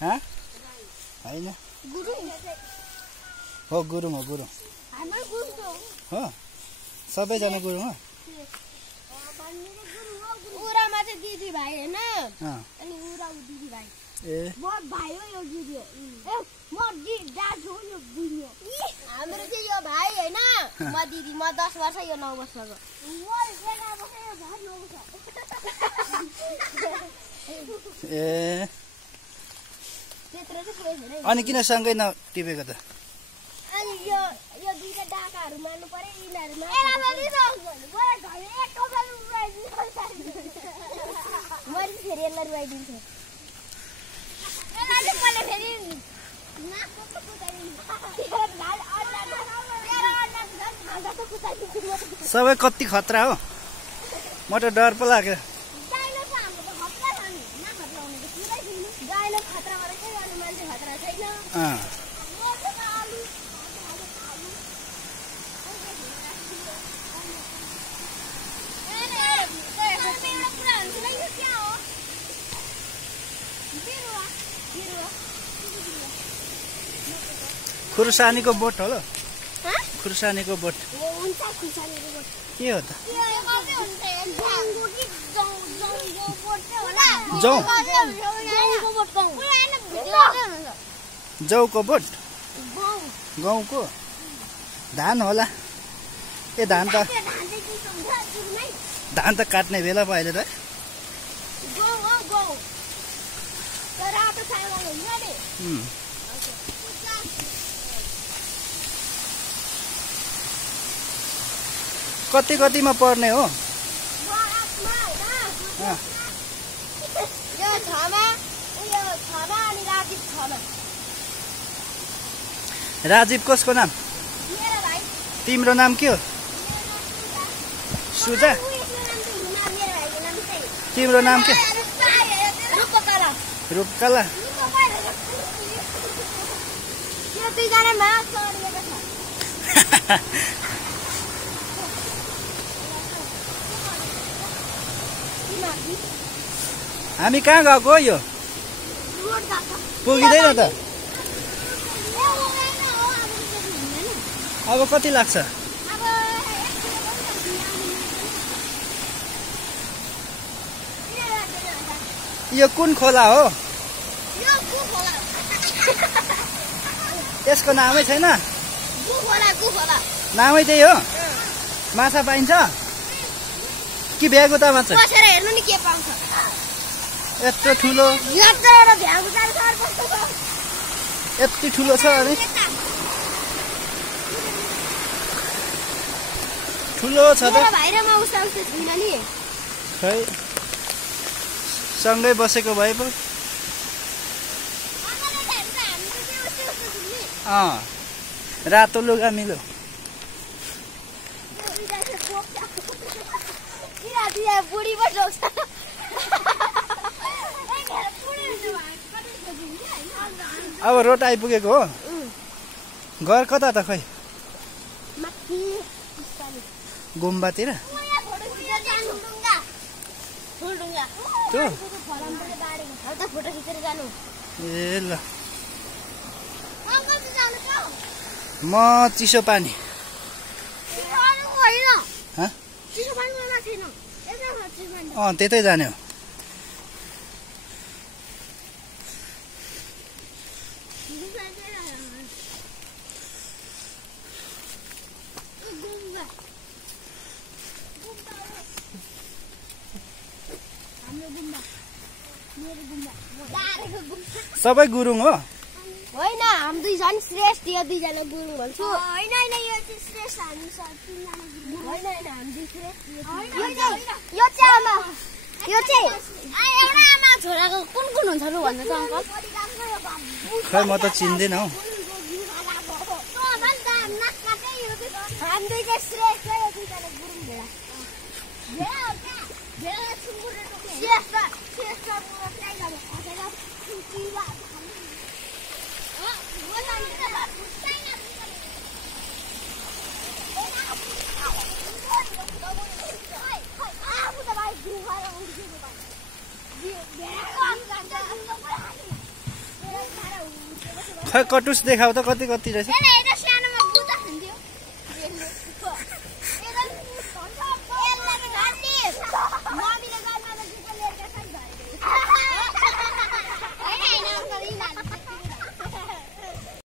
हाँ होइन हो गुरुङ हो गुरुङ हो सबैजना गुरुङ हो उरामा चाहिँ दिदी भाइ हैन अनि उरा दिदी भाइ ए म भाइ हो यो दिदी हो ए म दाजु हो यो दिदी हो हाम्रो चाहिँ यो भाइ हैन म दिदी म 10 वर्ष यो 9 वर्षको म 11 वर्ष यो भाइ 9 वर्ष ए त्यत्रो चाहिँ पुरै छैन अनि किन सँगै नटिपेको त अनि यो दुईटा डाकाहरु मार्नु पर्यो यिनीहरुमा ए बाबा मलाई घरे एक टोपल उडाइदिनु मैले फेरि यसलाई रुवाइदिन्छु यसलाई मैले फेरि नाकको कुटाइदिन्छु सबै कति खतरा हो म त डर पो लाग्यो खुर्सानीको बोट हो खुर्सानीको बोट के हो त जौको बोट गहुँको धान होला ए धान त काट्ने बेला पो अहिले त कतिमा पर्ने हो राजीव कसको नाम तिम्रो नाम के हो सुजा तिम्रो नाम के रूपकला हामी कहाँ गएको यो पुगिँदैन त अब कति लाग्छ यो कुन खोला हो यसको नामै छैन नामै त्यही हो माछा पाइन्छ कि भ्यागुता मात्र हेर्नु नि के पाउँछ यत्रो ठुलो यति ठुलो छ अनि ठुलो छ त खै सँगै बसेको भए पो रातो लुगा मिल्यो अब रोट आइपुगेको हो घर कता त खै गुम्बातिर ए ल म चिसो पानी त्यतै जाने हो सबै गुरुङ हो होइन हामी दुईजना श्रेष्ठ यो दुईजना गुरुङ भन्छु होइन यो चाहिँ श्रेष्ठ हामी होइन हामी दुई श्रेष्ठ यो चाहिँ आमा यो चाहिँ एउटा आमा छोराको कुन हुन्छ लु भन्नु त अङ्कल खै म त चिन्दिन हौ हामी दुईजना श्रेष्ठ यो दुईजना गुरुङ भेडा खै कटुस देखाउ त कति कति रहेछ